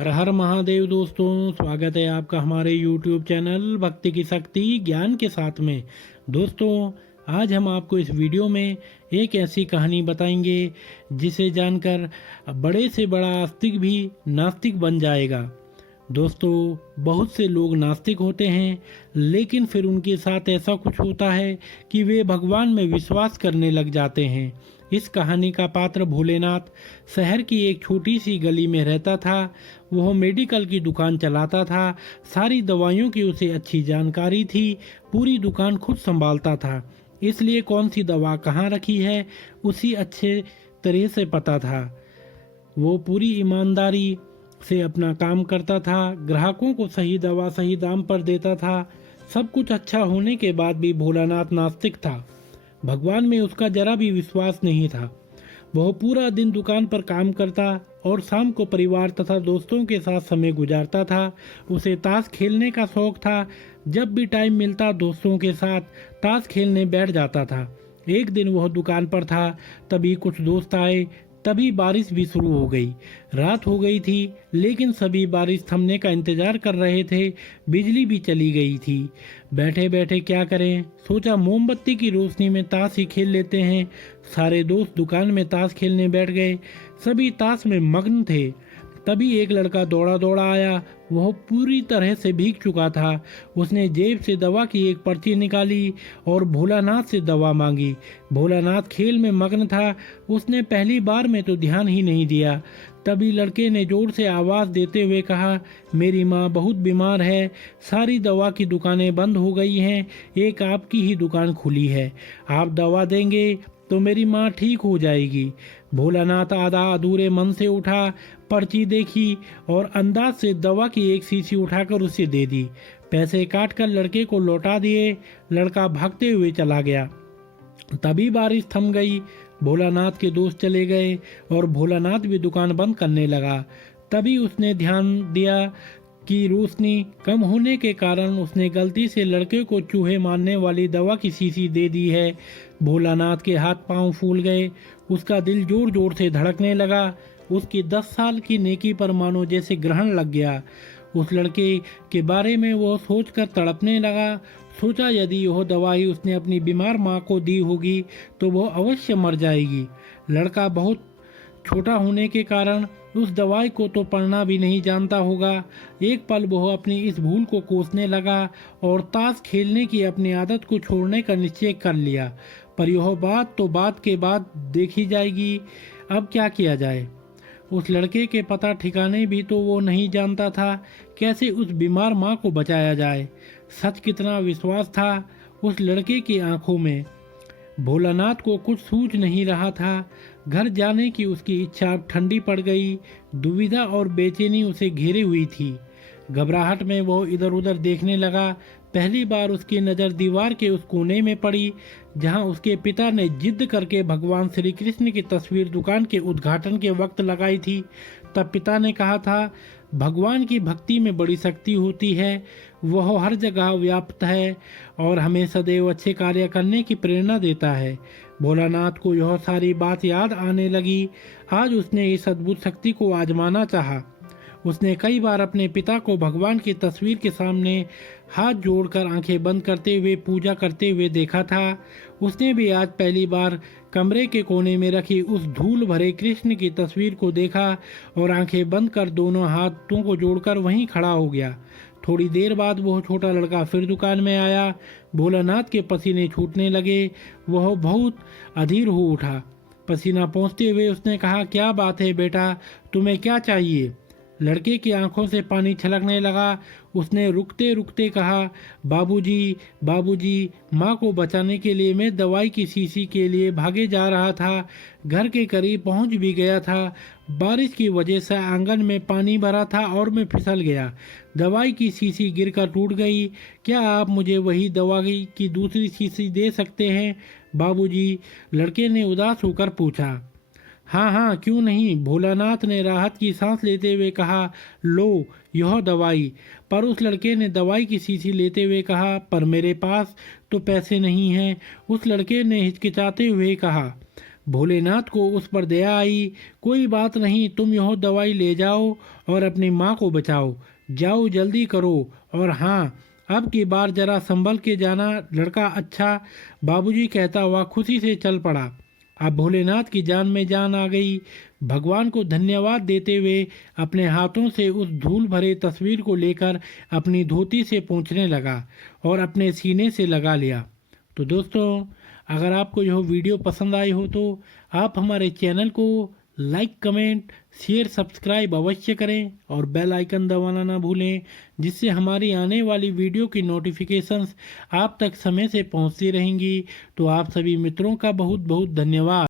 हर हर महादेव दोस्तों, स्वागत है आपका हमारे YouTube चैनल भक्ति की शक्ति ज्ञान के साथ में। दोस्तों, आज हम आपको इस वीडियो में एक ऐसी कहानी बताएंगे जिसे जानकर बड़े से बड़ा आस्तिक भी नास्तिक बन जाएगा। दोस्तों, बहुत से लोग नास्तिक होते हैं, लेकिन फिर उनके साथ ऐसा कुछ होता है कि वे भगवान में विश्वास करने लग जाते हैं। इस कहानी का पात्र भोलेनाथ शहर की एक छोटी सी गली में रहता था। वह मेडिकल की दुकान चलाता था। सारी दवाइयों की उसे अच्छी जानकारी थी। पूरी दुकान खुद संभालता था, इसलिए कौन सी दवा कहाँ रखी है उसी अच्छे तरह से पता था। वो पूरी ईमानदारी से अपना काम करता था, ग्राहकों को सही दवा सही दाम पर देता था। सब कुछ अच्छा होने के बाद भी भोलानाथ नास्तिक था। भगवान में उसका जरा भी विश्वास नहीं था। वह पूरा दिन दुकान पर काम करता और शाम को परिवार तथा दोस्तों के साथ समय गुजारता था। उसे ताश खेलने का शौक था। जब भी टाइम मिलता दोस्तों के साथ ताश खेलने बैठ जाता था। एक दिन वह दुकान पर था, तभी कुछ दोस्त आए। तभी बारिश भी शुरू हो गई। रात हो गई थी, लेकिन सभी बारिश थमने का इंतजार कर रहे थे। बिजली भी चली गई थी। बैठे बैठे क्या करें, सोचा मोमबत्ती की रोशनी में ताश ही खेल लेते हैं। सारे दोस्त दुकान में ताश खेलने बैठ गए। सभी ताश में मग्न थे। तभी एक लड़का दौड़ा दौड़ा आया। वह पूरी तरह से भीग चुका था। उसने जेब से दवा की एक पर्ची निकाली और भोलानाथ से दवा मांगी। भोलानाथ खेल में मग्न था। उसने पहली बार में तो ध्यान ही नहीं दिया। तभी लड़के ने जोर से आवाज़ देते हुए कहा, मेरी माँ बहुत बीमार है। सारी दवा की दुकानें बंद हो गई हैं, एक आपकी ही दुकान खुली है। आप दवा देंगे तो मेरी माँ ठीक हो जाएगी। भोलानाथ आधा अधूरे मन से उठा, पर्ची देखी और अंदाज से दवा की एक शीशी उठाकर उसे दे दी। पैसे काट कर लड़के को लौटा दिए। लड़का भागते हुए चला गया। तभी बारिश थम गई। भोलानाथ के दोस्त चले गए और भोलानाथ भी दुकान बंद करने लगा। तभी उसने ध्यान दिया कि रोशनी कम होने के कारण उसने गलती से लड़के को चूहे मारने वाली दवा की शीशी दे दी है। भोलानाथ के हाथ पांव फूल गए। उसका दिल जोर जोर से धड़कने लगा। उसकी 10 साल की नेकी पर मानो जैसे ग्रहण लग गया। उस लड़के के बारे में वो सोचकर तड़पने लगा। सोचा यदि यह दवाई उसने अपनी बीमार माँ को दी होगी तो वो अवश्य मर जाएगी। लड़का बहुत छोटा होने के कारण उस दवाई को तो पढ़ना भी नहीं जानता होगा। एक पल वह अपनी इस भूल को कोसने लगा और ताश खेलने की अपनी आदत को छोड़ने का निश्चय कर लिया। पर यह बात तो बात के बाद देखी जाएगी। अब क्या किया जाए। उस लड़के के पता ठिकाने भी तो वो नहीं जानता था। कैसे उस बीमार माँ को बचाया जाए। सच कितना विश्वास था उस लड़के की आंखों में। भोलानाथ को कुछ सूझ नहीं रहा था। घर जाने की उसकी इच्छा अब ठंडी पड़ गई। दुविधा और बेचैनी उसे घेरे हुई थी। घबराहट में वो इधर उधर देखने लगा। पहली बार उसकी नज़र दीवार के उस कोने में पड़ी जहां उसके पिता ने जिद करके भगवान श्री कृष्ण की तस्वीर दुकान के उद्घाटन के वक्त लगाई थी। तब पिता ने कहा था, भगवान की भक्ति में बड़ी शक्ति होती है। वह हर जगह व्याप्त है और हमें सदैव अच्छे कार्य करने की प्रेरणा देता है। भोलानाथ को यह सारी बात याद आने लगी। आज उसने इस अद्भुत शक्ति को आजमाना चाहा। उसने कई बार अपने पिता को भगवान की तस्वीर के सामने हाथ जोड़कर आंखें बंद करते हुए पूजा करते हुए देखा था। उसने भी आज पहली बार कमरे के कोने में रखी उस धूल भरे कृष्ण की तस्वीर को देखा और आंखें बंद कर दोनों हाथों को जोड़कर वहीं खड़ा हो गया। थोड़ी देर बाद वह छोटा लड़का फिर दुकान में आया। भोलानाथ के पसीने छूटने लगे। वह बहुत अधीर हो उठा। पसीना पोंछते हुए उसने कहा, क्या बात है बेटा, तुम्हें क्या चाहिए। लड़के की आंखों से पानी छलकने लगा। उसने रुकते रुकते कहा, बाबूजी बाबूजी, माँ को बचाने के लिए मैं दवाई की शीशी के लिए भागे जा रहा था। घर के करीब पहुँच भी गया था। बारिश की वजह से आंगन में पानी भरा था और मैं फिसल गया। दवाई की शीशी गिरकर टूट गई। क्या आप मुझे वही दवाई की दूसरी शीशी दे सकते हैं बाबूजी। लड़के ने उदास होकर पूछा। हाँ हाँ, क्यों नहीं। भोलानाथ ने राहत की सांस लेते हुए कहा, लो यह दवाई। पर उस लड़के ने दवाई की शीशी लेते हुए कहा, पर मेरे पास तो पैसे नहीं हैं। उस लड़के ने हिचकिचाते हुए कहा। भोलेनाथ को उस पर दया आई। कोई बात नहीं, तुम यह दवाई ले जाओ और अपनी माँ को बचाओ। जाओ जल्दी करो, और हाँ, अब की बार जरा संभल के जाना लड़का। अच्छा, बाबूजी कहता हुआ खुशी से चल पड़ा। अब भोलेनाथ की जान में जान आ गई। भगवान को धन्यवाद देते हुए अपने हाथों से उस धूल भरे तस्वीर को लेकर अपनी धोती से पोंछने लगा और अपने सीने से लगा लिया। तो दोस्तों, अगर आपको यह वीडियो पसंद आई हो तो आप हमारे चैनल को लाइक, कमेंट, शेयर, सब्सक्राइब अवश्य करें और बेल आइकन दबाना ना भूलें, जिससे हमारी आने वाली वीडियो की नोटिफिकेशंस आप तक समय से पहुंचती रहेंगी। तो आप सभी मित्रों का बहुत बहुत धन्यवाद।